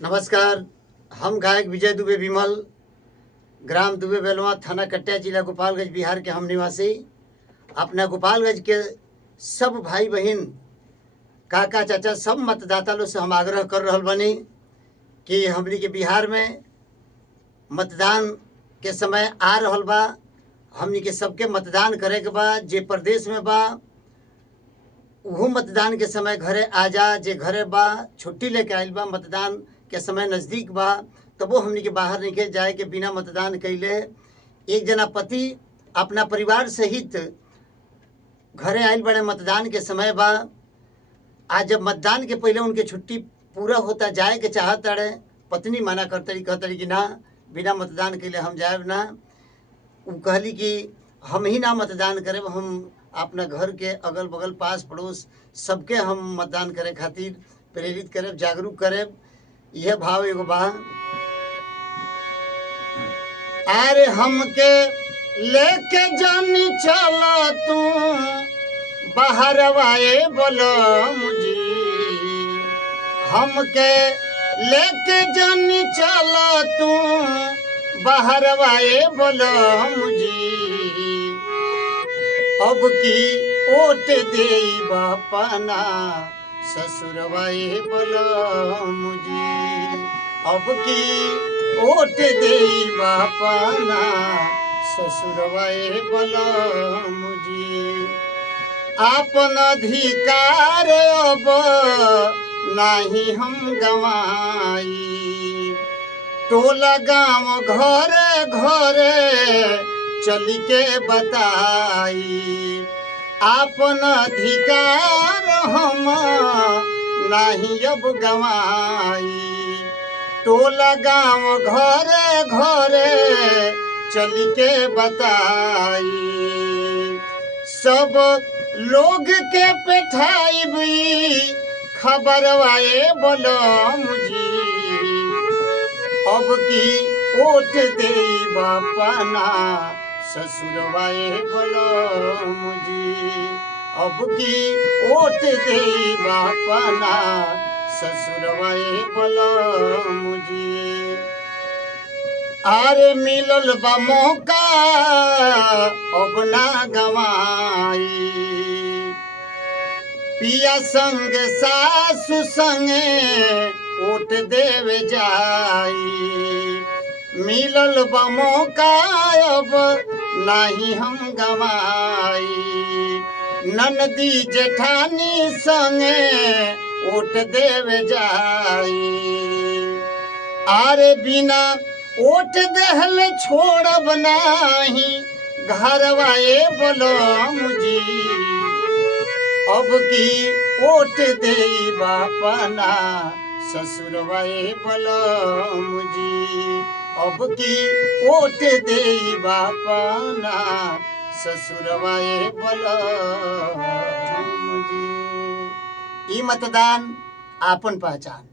नमस्कार। हम गायक विजय दुबे विमल, ग्राम दुबे बेलवा, थाना कट्या, जिला गोपालगंज, बिहार के हम निवासी। अपना गोपालगंज के सब भाई बहन, काका चाचा, सब मतदाता लोग से हम आग्रह कर रहल बनी कि हमनी के बिहार में मतदान के समय आ रहल बा। हमनी के सबके मतदान करे के बा। जे प्रदेश में बा वो मतदान के समय घरे आ जा। जे घरे बा छुट्टी लेके आइल बा, मतदान के समय नज़दीक बा, तब वो हमनी के बाहर नहीं जाए के बिना मतदान कैले। एक जना पति अपना परिवार सहित घरे आइल बड़े, मतदान के समय बा। आज जब मतदान के पहले उनके छुट्टी पूरा होता, जाए के चाहत अड़े, पत्नी मना करतरी, कहतरी कि ना, बिना मतदान कैले हम जाए ना। वो कहली कि हम ही ना मतदान करे, हम अपना घर के अगल बगल पास पड़ोस सबके हम मतदान करे खातिर प्रेरित करे, जागरूक करे। यह भाव एगो बा। अरे हमके लेके जानी चला तू बाहर वाए बोलो मुझे, हमके लेके जानी चला तू बाहर वाए बोलो मुझे। अब की ओट दे बापना ससुरवाए बोलो मुझे, अब की ओट दे बापना ससुरवाए बोलो मुझे। आपन अधिकार अब नहीं हम गवाई, टोला गाँव घरे घरे चली के बताई। आपन अधिकार हम नहीं अब गवाई, टोला गाँव घरे घरे चली के बताई। सब लोग के पेठाई भी खबर वाए बोलो मुझे, अब की ओट दे बापना ससुरवाए बोलो मुझे, अब की ओट दे बापना ससुरवाए बोलो मुझे। आरे मिलल बा मौका अब ना गवाई, पिया संग सासु संगे ओट देवे जाई। मिलल बा मौका अब नहीं हम गवाई, ननदी जेठानी संगे ओट देवे जाई। आरे बिना ओट देहल छोड़ब नाही घरवाए बोलो मुझे, अब की ओट दे बापना ससुरवाए बोलो मुझे, अब की ओट दे बापना ससुरवाए बोलो मुझे। ई मतदान आपन पहचान।